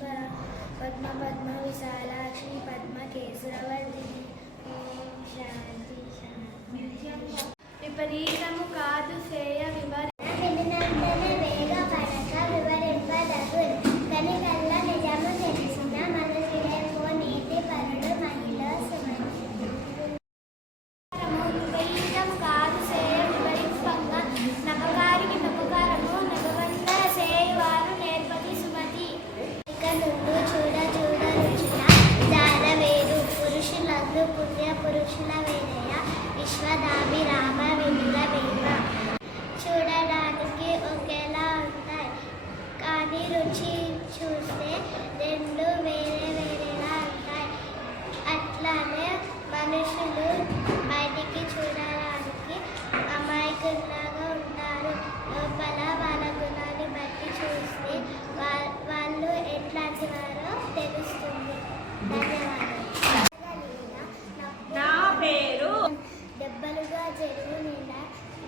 పద్మ పద్మ విశాలాక్షి పద్మ కేసరవర్ధిని. ఓం శాంతి శాంతి. విపరీతము కాదు సేయ వివరి వేగ పడక వివరింపదగు కనికల్ల నిజము తెలిసిన మనసుడేమో నీతి పరుడు మహిళ సుమతి. విపరీతం కాదు సేయ వివరింపంగా నపకారికి నపకారము నగవందర సేయవారు నేర్పది సుమతి. ఇక నుండు చూడ చూడ రుచుల జార వేరు పురుషులందు పుణ్య పురుషుల వేరయ విశ్వదాభిరామ వినుల వేమ. చూడడానికి ఒకేలా ఉంటాయి కానీ రుచి చూస్తే రెండు వేరే వేరేలా ఉంటాయి. అట్లానే మనుషులు బయటికి చూడడానికి అమాయకుల్లాగా ఉంటారు. లోపల వాళ్ళ గుణాన్ని బట్టి చూస్తే వాళ్ళు ఎట్లాంటి వారో తెలుస్తుంది. ధన్యవాదాలు. నా పేరు దెబ్బలుగా చెరువు నిండా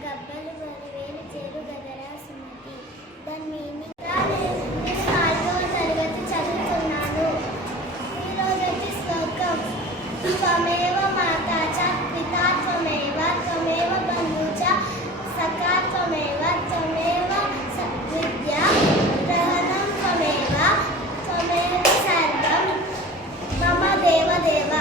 గబ్బలు వేలు చేరు గదరా సుమతి. దాని మీనింగ్ నేను 4వ తరగతి చదువుతున్నాను. ఈరోజు వచ్చి శ్లోకం త్వమేవ మాతా చ పితా త్వమేవ త్వమేవ బంధు చ సఖా త్వమేవ త్వమేవ విద్యా ప్రహణం త్వమేవ త్వమేవ సర్వం మమ దేవదేవ.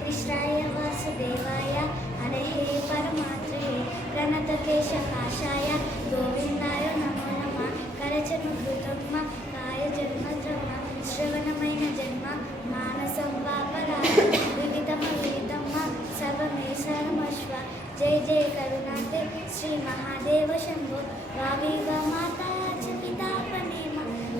కృష్ణాయ వాసుదేవాయ హరహే పరమాత్మనే ప్రణతకేశకాశాయ గోవిందాయ నమో నమః. కరచనుభృతమ్మ కాయ జన్మద్రమ శ్రవణమైన జన్మ మానసం వాపరాయ విదితమ్మ సర్వమేశ్వరమశ్వ. జయ జయ కరుణాతే శ్రీ మహాదేవ శంభో. వావివ మాతా చ పితాపనేమ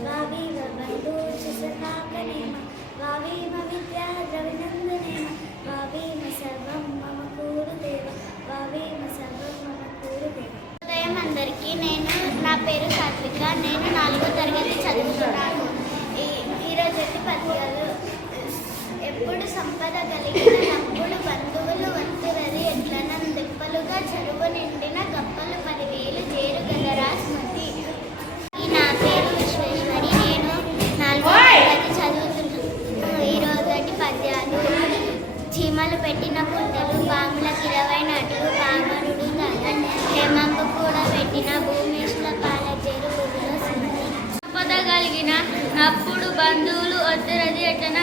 వావివ బంధు చ సఖాకనేమ వావిమ విద్యా ద్రవినందనేమ వావిమ సర్వం మమ కురుదేవ వావిమ సర్వం మమ కురుదేవ. ఉదయం అందరికీ. నా పేరు సాత్విక. నేను 4వ తరగతి చదువుతున్నాను. ఈరోజు పద్యాలు. ఎప్పుడు సంపద కలిగినప్పుడు బంధువులు వంతురది ఎట్లనం దెప్పలుగా చెరువు నిండిన గప్పలు 10,000 చేరు గదరా స్మృతి. నా పేరు విశ్వేశ్వరి. నేను 4వ తరగతి చదువుతున్నాను. ఈరోజు పద్యాలు. చీమలు పెట్టిన పుట్టలు పాములకు 20 నటులు పామరుడు తగన్ హేమంబు కూడా పెట్టిన భూమేశ్వర పాల చెరువులో సంపద కలిగిన అప్పుడు బంధువులు వద్దురది ఎట్లన